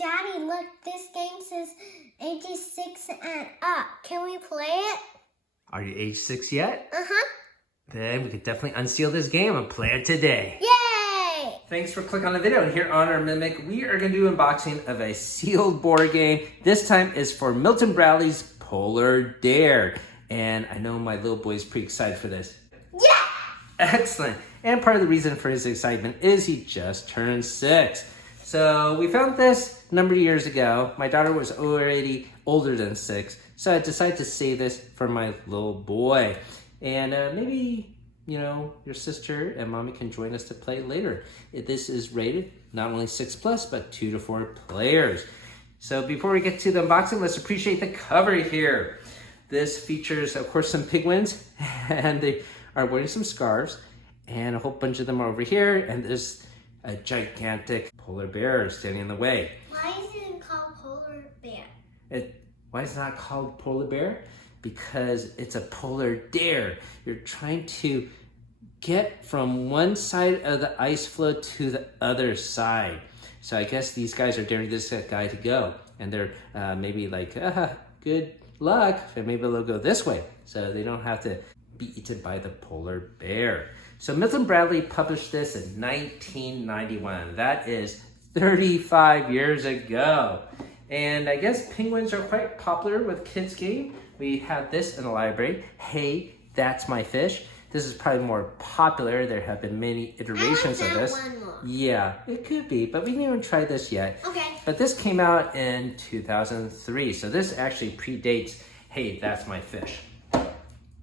Daddy, look, this game says ages 6 and up. Can we play it? Are you age 6 yet? Uh-huh. Then we could definitely unseal this game and play it today. Yay! Thanks for clicking on the video. And here on our Mimic, we are going to do unboxing of a sealed board game. This time is for Milton Bradley's Polar Dare. And I know my little boy is pretty excited for this. Yeah! Excellent. And part of the reason for his excitement is he just turned 6. So we found this a number of years ago. My daughter was already older than 6. So I decided to save this for my little boy. And maybe, your sister and mommy can join us to play later. This is rated not only 6+, but 2 to 4 players. So before we get to the unboxing, let's appreciate the cover here. This features, of course, some penguins, and they are wearing some scarves, and a whole bunch of them are over here, and there's a gigantic polar bear standing in the way. Why is it called Polar Bear? Why is it not called Polar Bear? Because it's a polar dare. You're trying to get from one side of the ice floe to the other side. So I guess these guys are daring this guy to go, and they're maybe like, good luck, and maybe they'll go this way, so they don't have to be eaten by the polar bear. So Milton Bradley published this in 1991. That is 35 years ago. And I guess penguins are quite popular with kids' game. We have this in the library. Hey, That's My Fish. This is probably more popular. There have been many iterations of this. One more. Yeah, it could be, but we didn't even try this yet. Okay. But this came out in 2003, so this actually predates Hey, That's My Fish.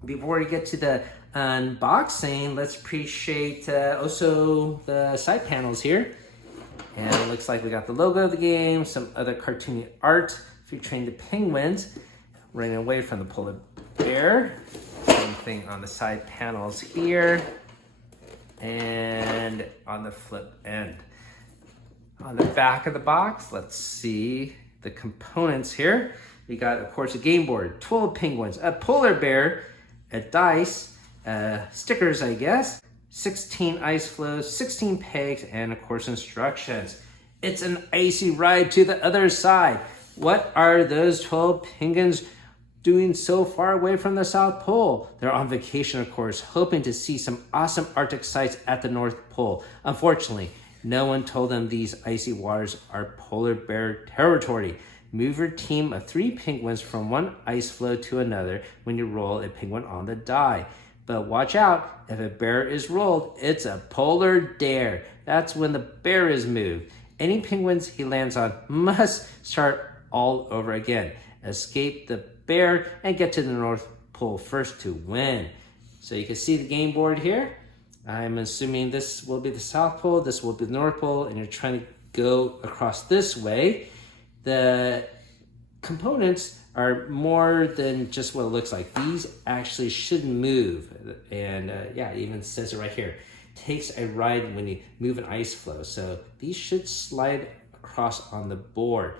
Before we get to the unboxing, let's appreciate also the side panels here. And it looks like we got the logo of the game, some other cartoony art featuring the penguins running away from the polar bear. Same thing on the side panels here and on the flip end. On the back of the box, let's see the components here. We got, of course, a game board, 12 penguins, a polar bear, a dice, stickers, I guess, 16 ice floes, 16 pegs, and of course instructions. It's an icy ride to the other side. What are those 12 penguins doing so far away from the South Pole? They're on vacation, of course, hoping to see some awesome Arctic sights at the North Pole. Unfortunately, no one told them these icy waters are polar bear territory. Move your team of 3 penguins from one ice floe to another when you roll a penguin on the die. But watch out, if a bear is rolled, it's a polar dare. That's when the bear is moved. Any penguins he lands on must start all over again. Escape the bear and get to the North Pole first to win. So you can see the game board here. I'm assuming this will be the South Pole, this will be the North Pole, and you're trying to go across this way. The components are more than just what it looks like. These actually should move. And yeah, it even says it right here. Takes a ride when you move an ice floe. So these should slide across on the board.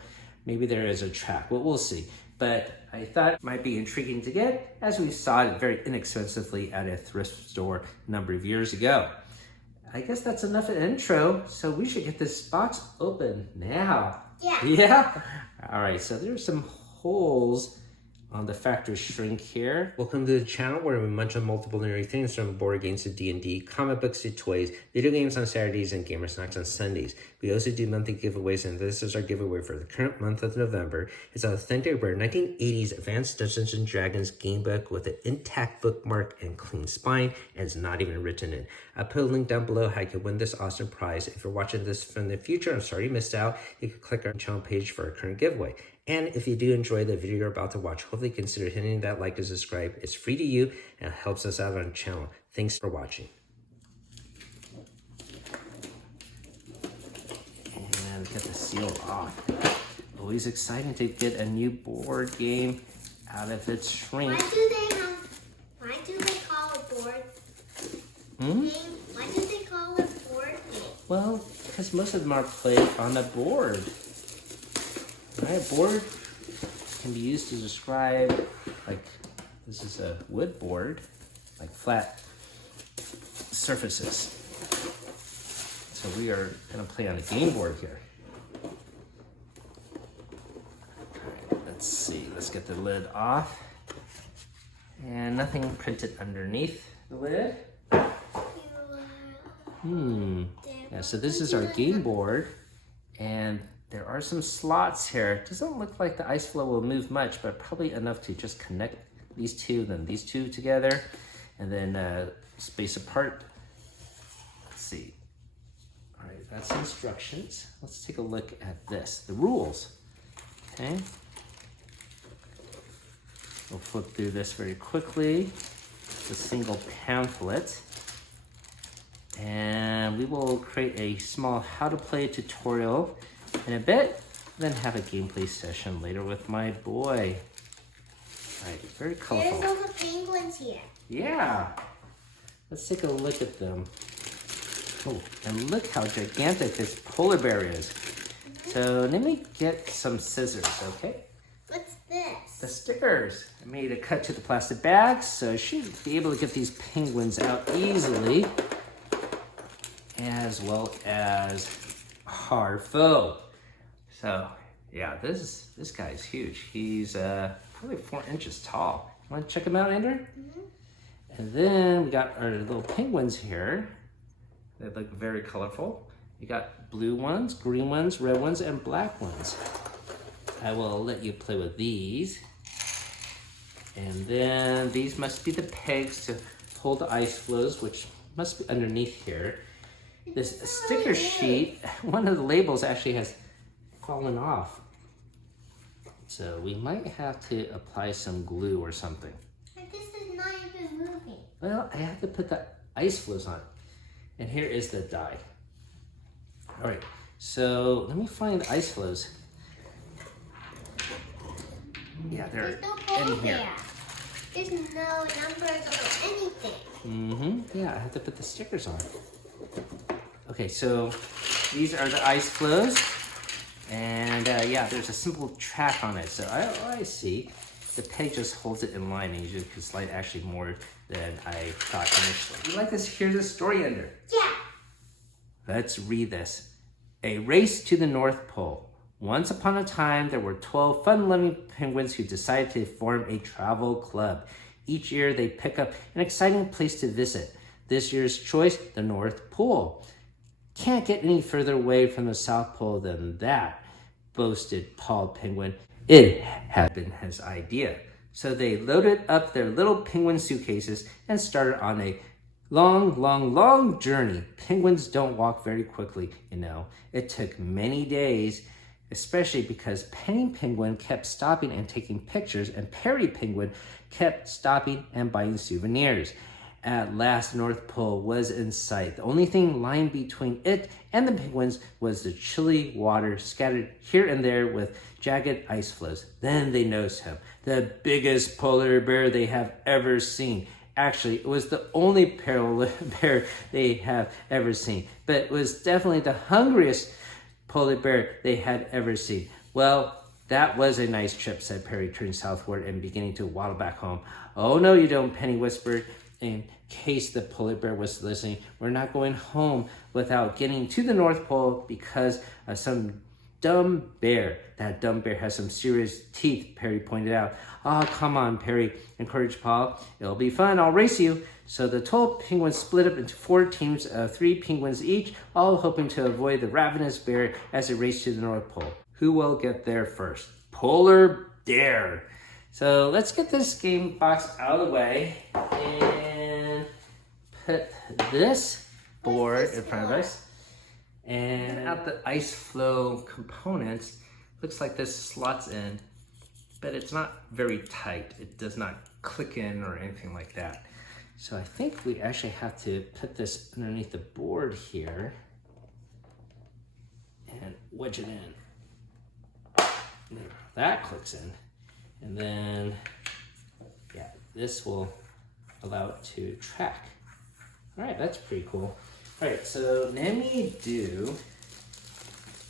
Maybe there is a track, well, we'll see. But I thought it might be intriguing to get, as we saw it very inexpensively at a thrift store a number of years ago. I guess that's enough of an intro, so we should get this box open now. Yeah. Yeah? All right, so there's some holes on the factory shrink here. Welcome to the channel where we munch on multiple nerdy things from board games to D&D, comic books to toys, video games on Saturdays, and gamer snacks on Sundays. We also do monthly giveaways, and this is our giveaway for the current month of November. It's an authentic rare 1980s Advanced Dungeons & Dragons game book with an intact bookmark and clean spine, and it's not even written in. I'll put a link down below how you can win this awesome prize. If you're watching this from the future, I'm sorry you missed out, you can click our channel page for our current giveaway. And if you do enjoy the video you're about to watch, hopefully consider hitting that like and subscribe. It's free to you and helps us out on the channel. Thanks for watching. And get the seal off. Always exciting to get a new board game out of its shrink. Why do they call it board game? Why do they call it board game? Well, because most of them are played on a board. Right, a board can be used to describe, like, this is a wood board, like flat surfaces. So we are going to play on a game board here. Let's see, let's get the lid off. And nothing printed underneath the lid. Yeah, so this is our game board, and there are some slots here. It doesn't look like the ice flow will move much, but probably enough to just connect these two, then these two together, and then space apart. Let's see. All right, that's instructions. Let's take a look at this, the rules. Okay. We'll flip through this very quickly. It's a single pamphlet. And we will create a small how to play tutorial in a bit, then have a gameplay session later with my boy. All right, very colorful. There's all the penguins here. Yeah. Let's take a look at them. Oh, and look how gigantic this polar bear is. So let me get some scissors, okay? What's this? The stickers. I made a cut to the plastic bags, so I should be able to get these penguins out easily, as well as our foe. So yeah, this guy's huge. He's probably 4 inches tall. Want to check him out, Andrew? Mm-hmm. And then we got our little penguins here. They look very colorful. You got blue ones, green ones, red ones, and black ones. I will let you play with these. And then these must be the pegs to hold the ice flows, which must be underneath here. This sticker sheet, one of the labels actually has fallen off. So we might have to apply some glue or something. But this is not even moving. Well, I have to put the ice flows on. And here is the die. All right, so let me find the ice flows. Yeah, they're There's no hole in here. there. There's no numbers or anything. Yeah, I have to put the stickers on. Okay, so these are the ice flows. And yeah, there's a simple track on it. So I see. The peg just holds it in line, and you can slide actually more than I thought initially. You like this? Here's the story under. Yeah. Let's read this. A race to the North Pole. Once upon a time, there were 12 fun-loving penguins who decided to form a travel club. Each year, they pick up an exciting place to visit. This year's choice, the North Pole. Can't get any further away from the South Pole than that, boasted Paul Penguin. It had been his idea. So they loaded up their little penguin suitcases and started on a long journey. Penguins don't walk very quickly, you know. It took many days, especially because Penny Penguin kept stopping and taking pictures, and Perry Penguin kept stopping and buying souvenirs. At last, North Pole was in sight. The only thing lying between it and the penguins was the chilly water scattered here and there with jagged ice floes. Then they noticed him, the biggest polar bear they have ever seen. Actually, it was the only polar bear they have ever seen, but it was definitely the hungriest polar bear they had ever seen. Well, that was a nice trip, said Perry, turning southward and beginning to waddle back home. Oh, no, you don't, Penny whispered. In case the polar bear was listening, we're not going home without getting to the North Pole because of some dumb bear. That dumb bear has some serious teeth, Perry pointed out. Oh, come on, Perry, encouraged Paul. It'll be fun. I'll race you. So the 12 penguins split up into 4 teams of 3 penguins each, all hoping to avoid the ravenous bear as they raced to the North Pole. Who will get there first? Polar bear. So let's get this game box out of the way and put this board in front of us. And out the ice flow components, looks like this slots in, but it's not very tight. It does not click in or anything like that. So I think we actually have to put this underneath the board here and wedge it in. There, that clicks in. And then, yeah, this will allow it to track. All right, that's pretty cool. All right, so let me do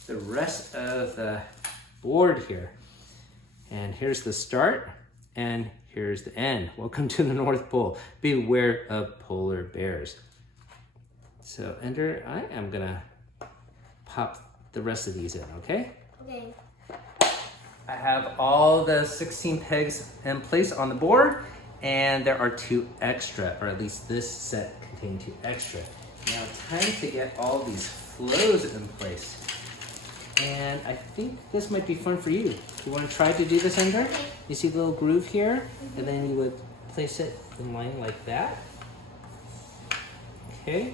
the rest of the board here. And here's the start, and here's the end. Welcome to the North Pole. Beware of polar bears. So, Ender, I am gonna pop the rest of these in, okay? Okay. I have all the 16 pegs in place on the board, and there are 2 extra, or at least this set contained 2 extra. Now time to get all these flows in place. And I think this might be fun for you. You want to try to do this, Ender? Okay. You see the little groove here? And then you would place it in line like that. Okay.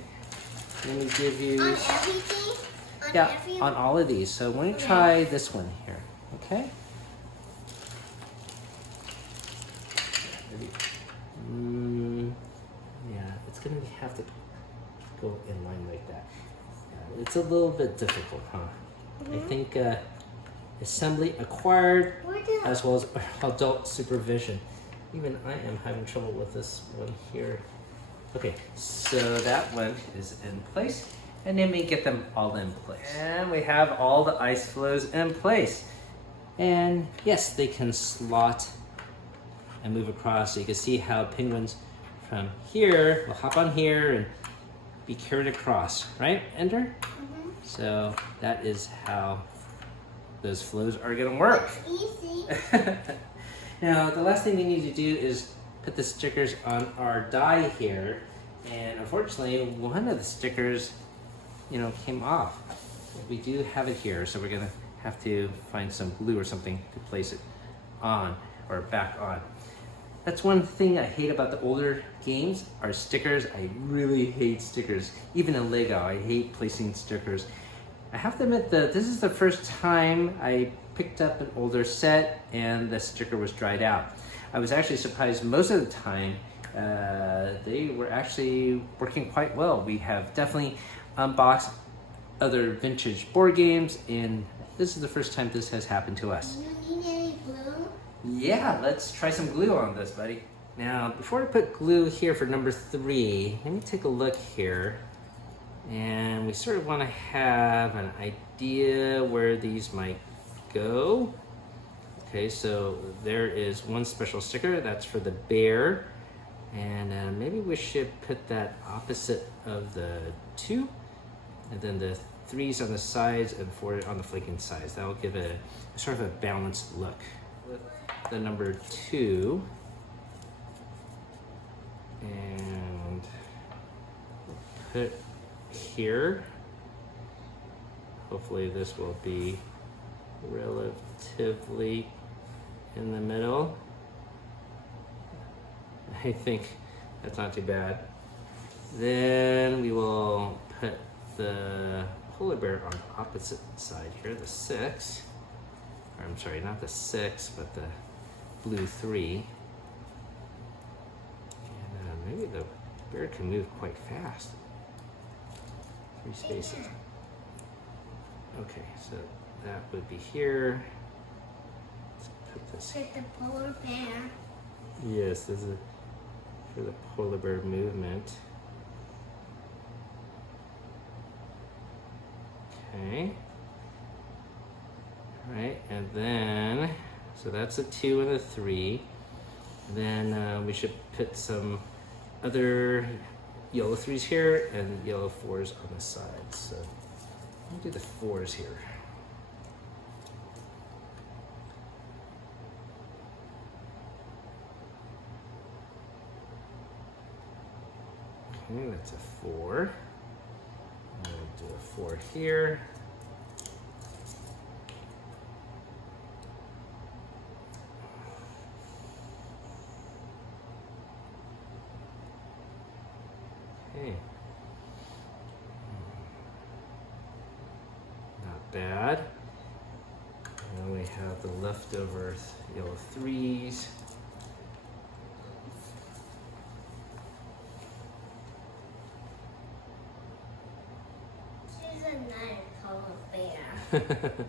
Let me give you... On everything? Yeah, on all of these. So why don't you try this one here, okay? Yeah, it's gonna have to go in line like that. Yeah, it's a little bit difficult, huh? I think assembly acquired as well as adult supervision. Even I am having trouble with this one here. Okay, so that one is in place. And then we get them all in place. And we have all the ice flows in place. And yes, they can slot and move across. So you can see how penguins from here will hop on here and be carried across, right, Ender? Mm-hmm. So that is how those flows are gonna work. That's easy. Now, the last thing we need to do is put the stickers on our die here. And unfortunately, one of the stickers came off. We do have it here, so we're gonna have to find some glue or something to place it on or back on. That's one thing I hate about the older games are stickers. I really hate stickers. Even in Lego, I hate placing stickers. I have to admit that this is the first time I picked up an older set and the sticker was dried out. I was actually surprised most of the time they were actually working quite well. We have definitely unboxed other vintage board games, and this is the first time this has happened to us. Do you need any glue? Yeah, let's try some glue on this, buddy. Now, before I put glue here for number 3, let me take a look here. And we sort of want to have an idea where these might go. Okay, so there is one special sticker, that's for the bear. And maybe we should put that opposite of the 2. And then the 3s on the sides and 4 on the flanking sides. That will give it a sort of a balanced look. With the number 2. And put here. Hopefully this will be relatively in the middle. I think that's not too bad. Then we will put the polar bear on the opposite side here, the 6. Or I'm sorry, not the 6, but the blue 3. And maybe the bear can move quite fast. 3 spaces. Okay, so that would be here. Let's put this here. With the polar bear. Yes, this is for the polar bear movement. Okay. All right, and then, so that's a 2 and a 3. Then we should put some other yellow 3s here and yellow 4s on the sides. So I'll do the 4s here. Okay, that's a 4. I'm going to do a 4 here. Okay. Not bad. And then we have the leftover yellow 3s. She's a nice polar bear.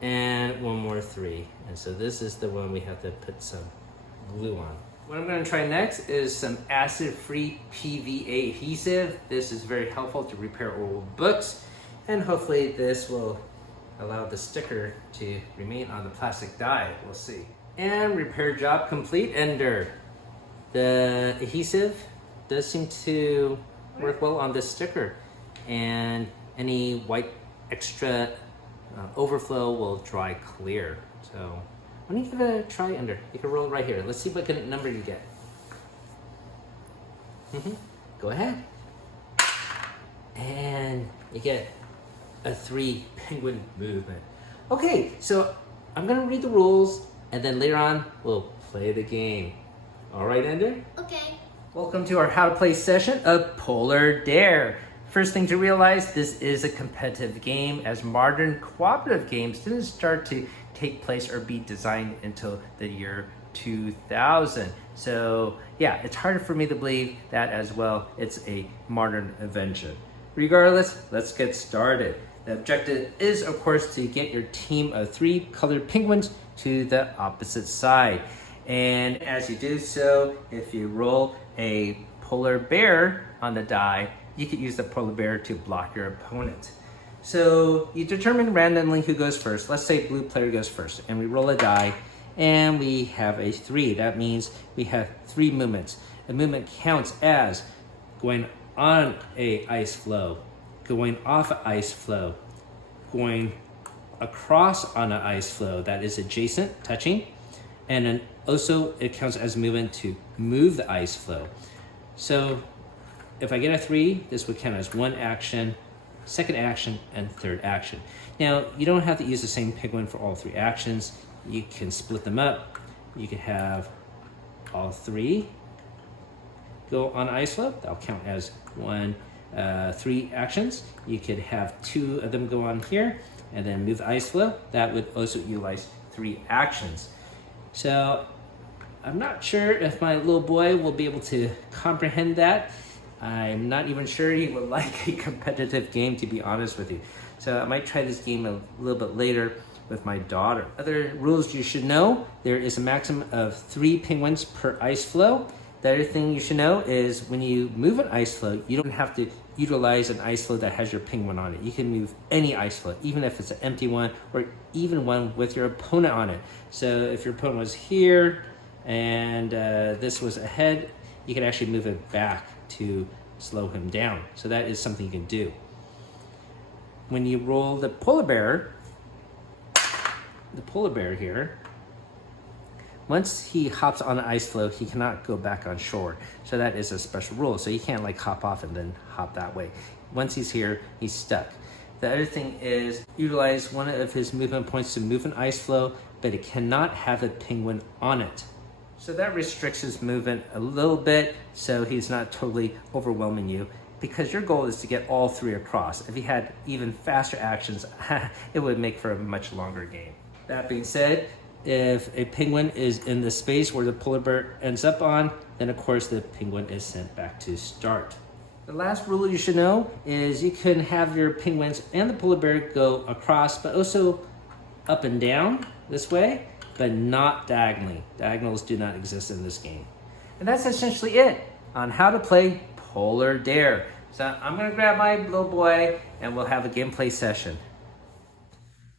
And one more 3. And so this is the one we have to put some glue on. What I'm going to try next is some acid-free PVA adhesive. This is very helpful to repair old books, and hopefully this will allow the sticker to remain on the plastic die. We'll see. And repair job complete, Ender. The adhesive does seem to work well on this sticker, and any white extra overflow will dry clear. So why don't you give it a try under? You can roll right here. Let's see what kind of number you get. Go ahead. And you get a 3 penguin movement. Okay, so I'm gonna read the rules and then later on we'll play the game. All right, Ender? Okay. Welcome to our How to Play session of Polar Dare. First thing to realize, this is a competitive game as modern cooperative games didn't start to take place or be designed until the year 2000. So yeah, it's harder for me to believe that as well. It's a modern invention. Regardless, let's get started. The objective is, of course, to get your team of 3 colored penguins to the opposite side. And as you do so, if you roll a polar bear on the die, you could use the polar bear to block your opponent. So you determine randomly who goes first. Let's say blue player goes first, and we roll a die, and we have a 3. That means we have 3 movements. A movement counts as going on a ice floe, going off an ice floe, going across on an ice floe that is adjacent, touching, and then also it counts as movement to move the ice floe. So if I get a 3, this would count as 1 action, 2nd action, and 3rd action. Now, you don't have to use the same penguin for all 3 actions. You can split them up. You could have all 3 go on ice floe. That'll count as 3 actions. You could have 2 of them go on here and then move the ice floe. That would also utilize 3 actions. So I'm not sure if my little boy will be able to comprehend that. I'm not even sure he would like a competitive game, to be honest with you. So I might try this game a little bit later with my daughter. Other rules you should know, there is a maximum of 3 penguins per ice floe. The other thing you should know is when you move an ice floe, you don't have to utilize an ice floe that has your penguin on it. You can move any ice floe, even if it's an empty one or even one with your opponent on it. So if your opponent was here and this was ahead, you can actually move it back to slow him down. So that is something you can do. When you roll the polar bear here, once he hops on an ice floe, he cannot go back on shore. So that is a special rule. So you can't like hop off and then hop that way. Once he's here, he's stuck. The other thing is utilize one of his movement points to move an ice floe, but it cannot have a penguin on it. So that restricts his movement a little bit, so he's not totally overwhelming you, because your goal is to get all 3 across. If he had even faster actions, it would make for a much longer game. That being said, if a penguin is in the space where the polar bear ends up on, then of course the penguin is sent back to start. The last rule you should know is you can have your penguins and the polar bear go across, but also up and down this way, but not diagonally. Diagonals do not exist in this game. And that's essentially it on how to play Polar Dare. So I'm gonna grab my little boy and we'll have a gameplay session.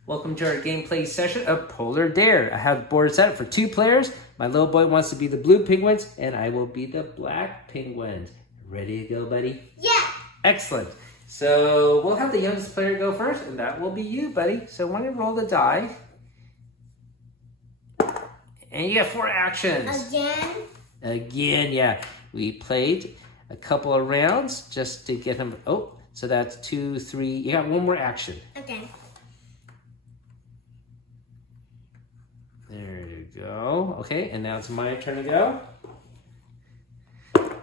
Welcome to our gameplay session of Polar Dare. I have the board set up for 2 players. My little boy wants to be the blue penguins and I will be the black penguins. Ready to go, buddy? Yeah. Excellent. So we'll have the youngest player go first, and that will be you, buddy. So when you roll the die, and you get 4 actions. Again, yeah. We played a couple of rounds just to get him. Oh, so that's 2, 3. You got 1 more action. Okay. There you go. Okay, and now it's my turn to go.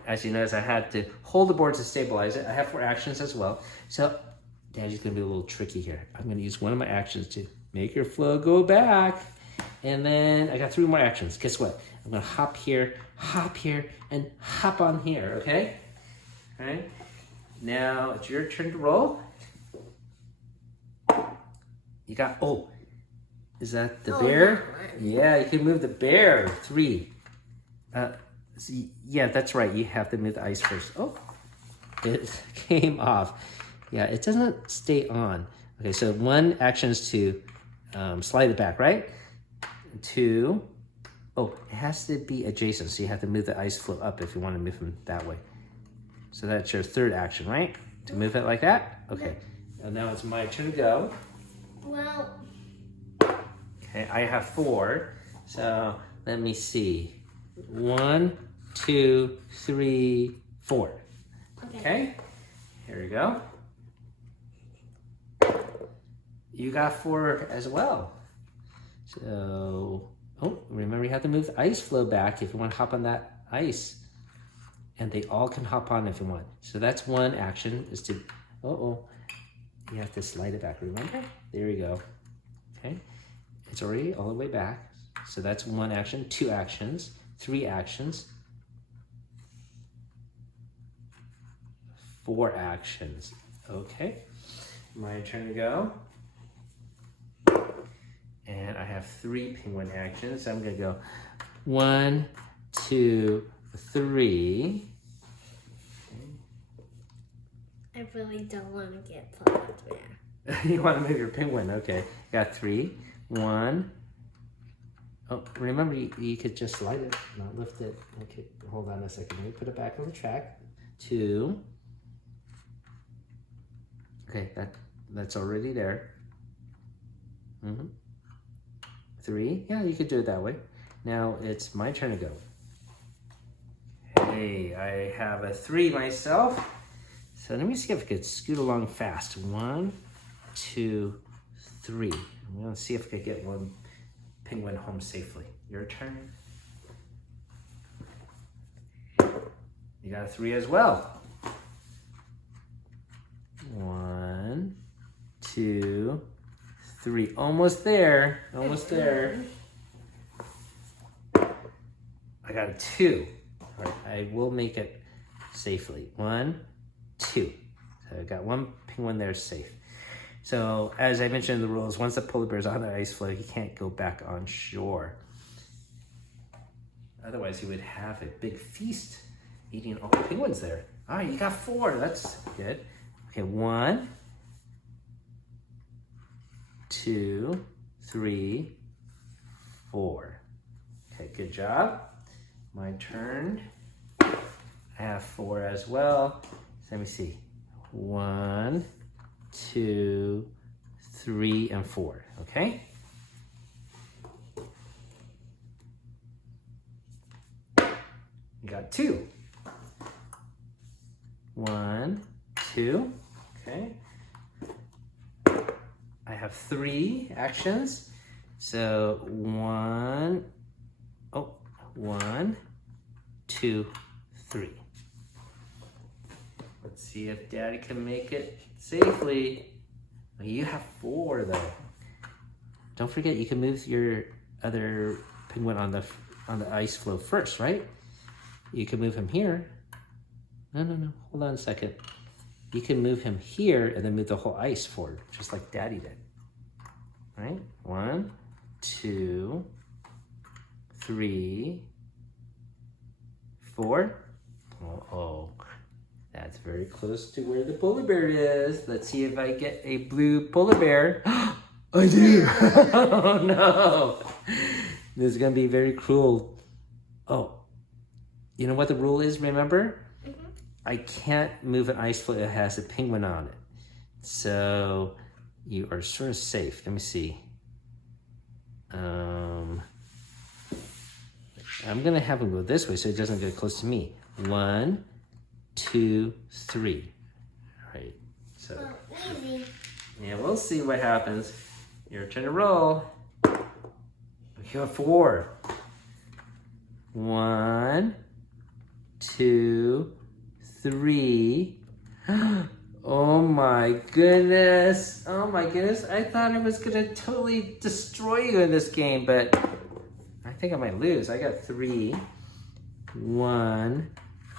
As you notice, I had to hold the board to stabilize it. I have 4 actions as well. So Daddy's gonna be a little tricky here. I'm gonna use one of my actions to make your flow go back. And then I got 3 more actions. Guess what? I'm gonna hop here, and hop on here, okay? All right, now it's your turn to roll. You got, oh, is that the bear? Yeah, you can move the bear. 3. See, yeah, that's right. You have to move the ice first. Oh, it came off. Yeah, it doesn't stay on. Okay, so 1 action is to slide it back, right? 2, oh, it has to be adjacent, so you have to move the ice floe up if you want to move them that way. So that's your 3rd action, right? To move it like that? Okay, and now it's my turn to go. Well, Okay, I have 4. So let me see. 1, 2, 3, 4. Okay, here we go. You got 4 as well. So, oh, remember you have to move the ice flow back if you want to hop on that ice. And they all can hop on if you want. So that's one action is to, you have to slide it back, remember? There you go. Okay, it's already all the way back. So that's one action, 2 actions, 3 actions, 4 actions. Okay, my turn to go. And I have 3 penguin actions. So I'm gonna go 1, 2, 3. I really don't want to get polar bear. You want to move your penguin, okay. Got 3, 1. Oh, remember you could just slide it, not lift it. Okay, hold on a second. Let me put it back on the track. 2. Okay, that's already there. 3, yeah, you could do it that way. Now it's my turn to go. Hey, I have a 3 myself. So let me see if I could scoot along fast. 1, 2, 3. I'm gonna see if I could get one penguin home safely. Your turn. You got a 3 as well. 1, 2, 3. Almost there. Almost there. I got a 2. All right, I will make it safely. 1, 2. So I got 1 penguin there safe. So as I mentioned in the rules, once the polar bear is on the ice floe, he can't go back on shore. Otherwise, he would have a big feast eating all the penguins there. All right, you got 4. That's good. Okay, 1, 2, 3, 4. Okay, good job. My turn. I have 4 as well. So let me see. 1, 2, 3, and 4. Okay? You got 2. 1, 2. Okay. I have 3 actions. So 1, 2, 3. Let's see if Daddy can make it safely. You have 4 though. Don't forget you can move your other penguin on the ice floe first, right? You can move him here. No. Hold on a second. You can move him here and then move the whole ice forward, just like Daddy did. All right? 1, 2, 3, 4. Uh-oh. That's very close to where the polar bear is. Let's see if I get a blue polar bear. I do. Oh no. This is going to be very cruel. Oh, you know what the rule is, remember? I can't move an ice floe that has a penguin on it. So you are sort of safe. Let me see. I'm going to have him go this way so it doesn't get close to me. 1, 2, 3. All right. So Easy. yeah, we'll see what happens. Your turn to roll. You have 4. 1, 2, 3. Oh my goodness. Oh my goodness. I thought I was going to totally destroy you in this game, but I think I might lose. I got 3. 1,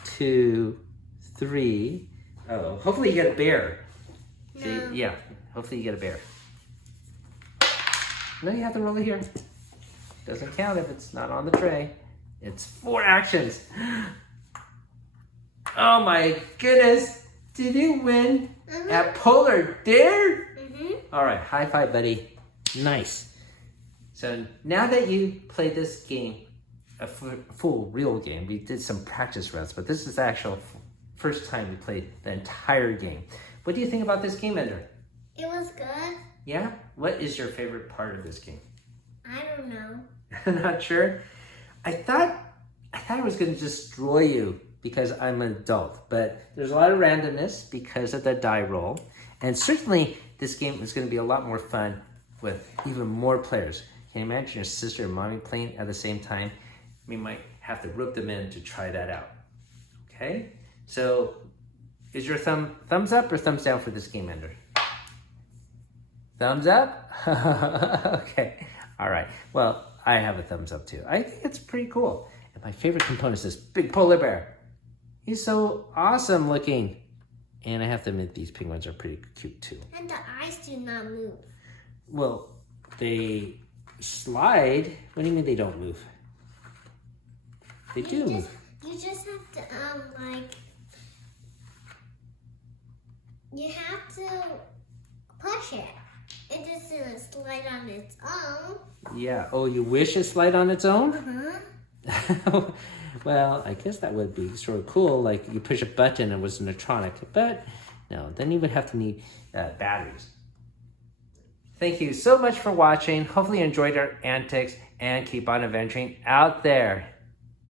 2, 3. Oh, hopefully you get a bear. No. See? Yeah, hopefully you get a bear. No, you have to roll it here. Doesn't count if it's not on the tray. It's 4 actions. Oh my goodness. Did you win at Polar Dare? All right, high five, buddy. Nice. So now that you played this game, a full real game, we did some practice runs, but this is the actual first time we played the entire game. What do you think about this game, Ender? It was good. Yeah? What is your favorite part of this game? I don't know. Not sure? I thought it was going to destroy you because I'm an adult, but there's a lot of randomness because of the die roll. And certainly this game is going to be a lot more fun with even more players. Can you imagine your sister and mommy playing at the same time? We might have to rope them in to try that out. Okay? So is your thumbs up or thumbs down for this game, Ender? Thumbs up? Okay. All right. Well, I have a thumbs up too. I think it's pretty cool. And my favorite component is this big polar bear. He's so awesome looking. And I have to admit, these penguins are pretty cute too. And the eyes do not move. Well, they slide. What do you mean they don't move? They do move. You just have to, you have to push it. It doesn't slide on its own. Yeah. Oh, you wish it slide on its own? Uh-huh. Well, I guess that would be sort of cool. Like you push a button and it was an electronic. But no, then you would have to need batteries. Thank you so much for watching. Hopefully you enjoyed our antics and keep on adventuring out there.